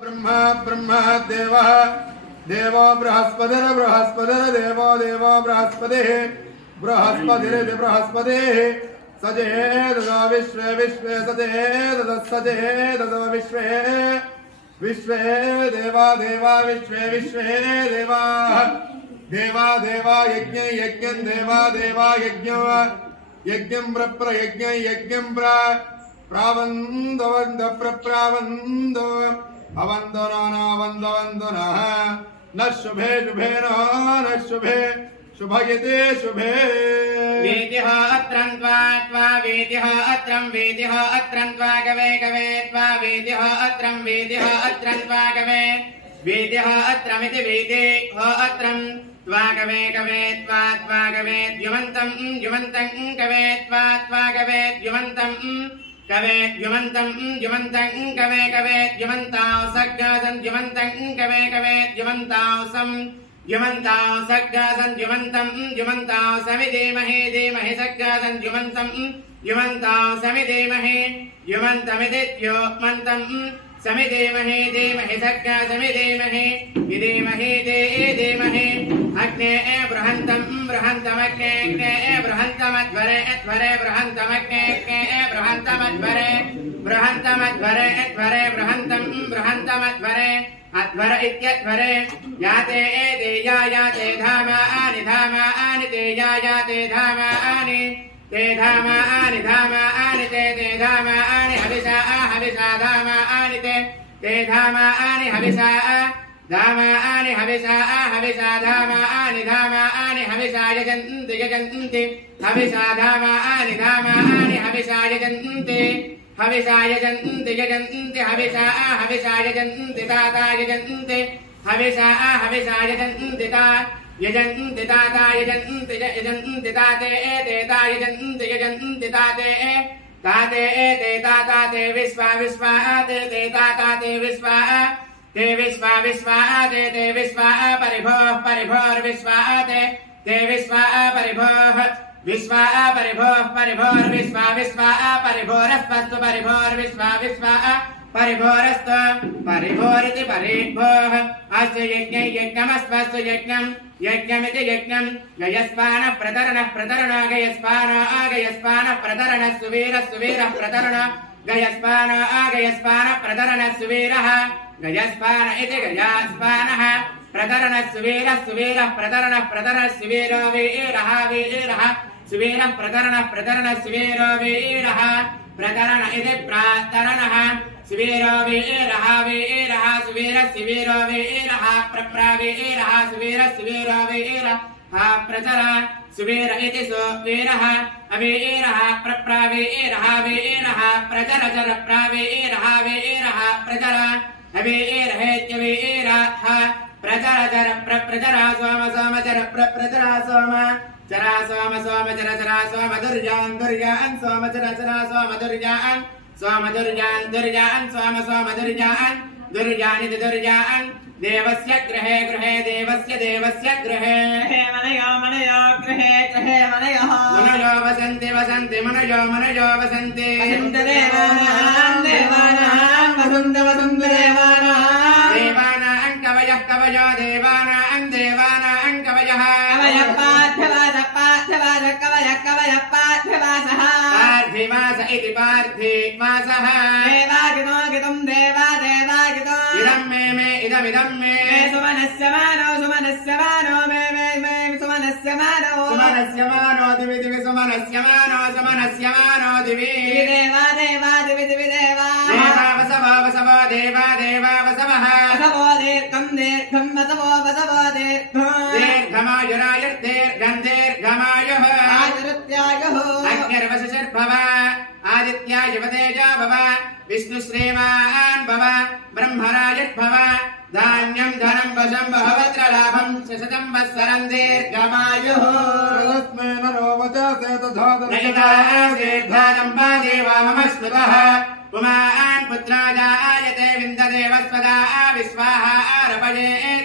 ब्रह्मा ब्रह्मा देवः देवो बृहस्पतिर् देवो देवो बृहस्पतिः बृहस्पतिः सजेदो विश्वे विश्वे सजेदो विश्वे विश्वे देवा देवा विश्वे विश्वे देवाः देवा देवा यज्ञं देवा देवा यज्ञं यज्ञं प्रावन्दो अवन्दो न शुभे शुभे न शुभे शुभयते शुभे वेदिह अत्रं त्वा वेदिह अत्रं वेदिह अत्रं त्वा गवे गवे त्वा वेदिह अत्रं त्वा गवे वेदिह अत्रमिति वेदे ह अत्रं त्वा गवे गवे त्वा गवे द्युमन्तं गवे त्वा गवे द्युमन्तं कवे द्युमन्तं कवे कवे द्युमन्तां सग्गासं द्युमन्तं कवे कवे द्युमन्तां द्युमन्तां सग्गासं द्युमन्तां समिधीमहे धीमहि सग्गासं द्युमन्तां समिधीमहे द्युमन्तमिति द्योमन्तं समिधीमहे धीमहि सग्गासमिधीमहे विधीमहे धीमहि अग्ने बृहन्तमग्ने बृहन्तमध्वरे अध्वरे बृहन्तमग्ने बृहन्तमध्वरे बृहन्तमध्वरे अध्वर इत्यध्वरे याते याते धामानि ते याते धामानि ते धामानि ते धामानि हविषा धामानि ते धामानि हविषा धामानि हविषा धामानि हविषा यजन्ति हविषा धामानि हविषा यजन्ति हविषा यजन्ति हविषा यजन्ति ताता यजन्ति हविषा यजन्ति ता यजन्ति ताता यजन्ति ताते ता यजन्ति ताते ताते ताता ते विश्वा ते ताता ते विश्वा ते विश्वा परिभोर्विश्वा ते विश्वा परिभोः विश्वा परिभोर्विश्वा परिभोरस्तु परिभोर्विश्वा परिभोरस्तु परिभोरिति परिभोः अस्य यज्ञमस्वस्तु यज्ञमिति यज्ञं गयस्पानः प्रतरणो गयस्पानः प्रतरणः सुवीरः प्रतरणो गयस्पानः प्रतरणः सुवीरः गयस्पान इति गयास्पानः प्रतरणः सुवीरः प्रतरणः सुवीरो वीरः सुवीरः प्रतरणः सुवीरो वीरः प्रतरण इति प्रातरणः सुवीरो वीरः सुवीरो वीरः प्रवीरः सुवीरो वीरः प्रचर सुवीर इति सुवीरः अवीरः प्रवीरः वीरः प्रचर प्रवीरः प्रचर अवीरहेत्यवीरः प्रचर प्रचर सोम प्रचर सोम चरा सोम चरा सोम दुर्यान् सोम चरा सोम दुर्यान् सोम दुर्यानिति दुर्यान् देवस्य गृहे देवस्य गृहे मनयो गृहे मनयः मनयो वसन्ति मनयो वसन्ति देवानां वसन्त देवानां कवयः कवयो देवानां कवयः कवयः पार्थवासः पार्थिवास इति पार्थिवासः देवागितं देवागितो इदं मे इदमिदं मे सुमनस्य मानो मे सुमनस्य मानो दिवि सुमनस्य मानो दिवि देवा दिवि देवा वसवो देवा वसवः वसवो दीर्घं वसवो दीर्घमायुरायुर्दीर्घमायुः आयुरुत्यायुः अग्निर्वसुषर्भव आदित्यायुवतेजो भव विष्णुश्रीमान् भव ब्रह्मराजद्भव धान्यं धनं वशं बहवत्रलाभं शतं वत्सरं दीर्घमायुः तस्मै नरो वचसे तथादीर्घानं वा देवा मम स्मृतः पुमान् पुत्राजायते विन्ददेवस्वदा विश्वाः आरभये